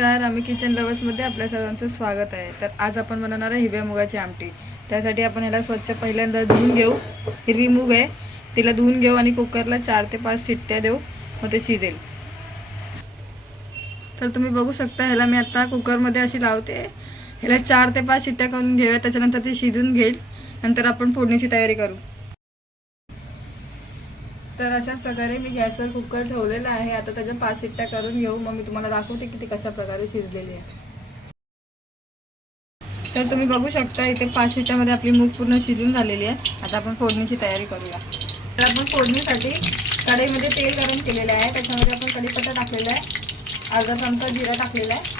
नमस्कार आम्ही किचन लवर्समध्ये आपल्या सर्वांचं स्वागत आहे. तर आज आपण बनवणार आहे हिरव्या मुगाची आमटी. त्यासाठी आपण ह्याला स्वच्छ पहिल्यांदा धुवून घेऊ. हिरवी मूग आहे तिला धुवून घेऊ आणि कुकरला चार ते पाच शिट्ट्या देऊ. मग ते शिजेल. तर तुम्ही बघू शकता ह्याला मी आता कुकरमध्ये अशी लावते. ह्याला चार ते पाच शिट्ट्या करून घेऊया. त्याच्यानंतर ती शिजून घेईल. नंतर आपण फोडणीची तयारी करू. तर अशाच प्रकारे मी गॅसवर कुकर ठेवलेला आहे. आता त्याच्या पाच शिट्ट्या करून घेऊ. मग मी तुम्हाला दाखवते की ती कशा प्रकारे शिजलेली आहे. तर तुम्ही बघू शकता इथे पाच शिट्ट्यामध्ये आपली मूग पूर्ण शिजून झालेली आहे. आता आपण फोडणीची तयारी करूया. तर आपण फोडणीसाठी कढईमध्ये तेल गरम केलेलं आहे. त्याच्यामध्ये आपण कढीपत्ता टाकलेला आहे. अर्धा चमचा जिरा टाकलेला आहे.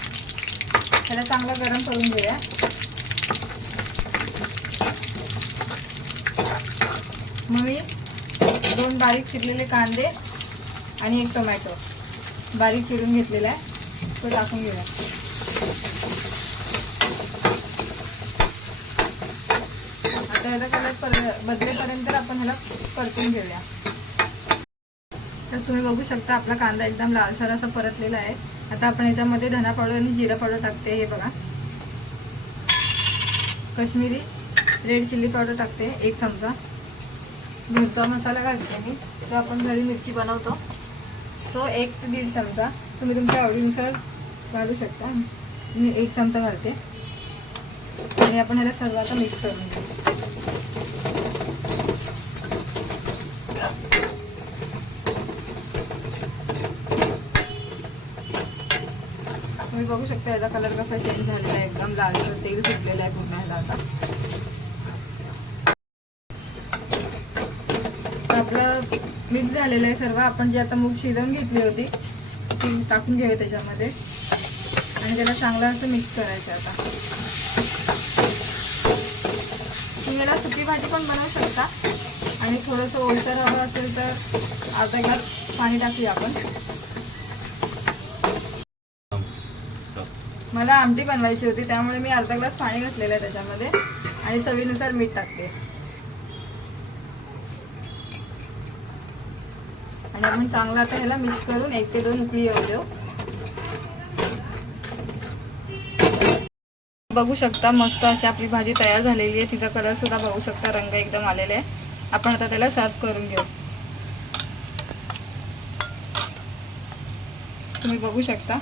त्याला चांगला गरम करून घेऊया. मग मी दोन बारीक चिरलेले कांदे आणि एक टोमॅटो. बारीक चिरून घेतलेला आहे. तो टाकून घेऊया. आता ह्याचा कलर पर बदलेपर्यंत आपण ह्याला परतून घेऊया. तर तुम्ही बघू शकता आपला कांदा एकदम लालसर असा परतलेला आहे. आता आपण याच्यामध्ये धना पावडर आणि जिरा पावडर टाकते. हे बघा. कश्मीरी रेड चिल्ली पावडर टाकते. एक चमचा. घरचा मसाला घालते मी. जो आपण घरी मिरची बनवतो. तो एक ते दीड चमचा. तुम्ही तुमच्या आवडीनुसार घालू शकता. मी एक चमचा घालते. आणि आपण ह्याला सर्व आता मिक्स करून घेऊ. तुम्ही बघू शकता याचा कलर कसा चेंज झालेला आहे. एकदम लाल तेल सुटलेलं आहे पूर्ण ह्याला आता. आपलं मिक्स झालेलं आहे सर्व. आपण जी आता मूग शिजवून घेतली होती ती टाकून घ्यावी त्याच्यामध्ये. आणि त्याला चांगलं असं मिक्स करायचं आता. तुम्ही याला सुकी भाजी पण बनवू शकता. आणि थोडंसं ओलसर हवं असेल तर अर्धा ग्लास पाणी टाकूया आपण. मला आमटी बनवायची होती त्यामुळे मी अर्धा ग्लास पाणी घातलेलं आहे त्याच्यामध्ये. आणि चवीनुसार मीठ टाकते. आणि आपण चांगलं आता ह्याला मिक्स करून एक ते दोन उकळी येऊ देऊ. बघू शकता मस्त अशी आपली भाजी तयार झालेली आहे. तिचा कलर सुद्धा बघू शकता रंग एकदम आलेला आहे. आपण आता त्याला सर्व करून घेऊ. तुम्ही बघू शकता.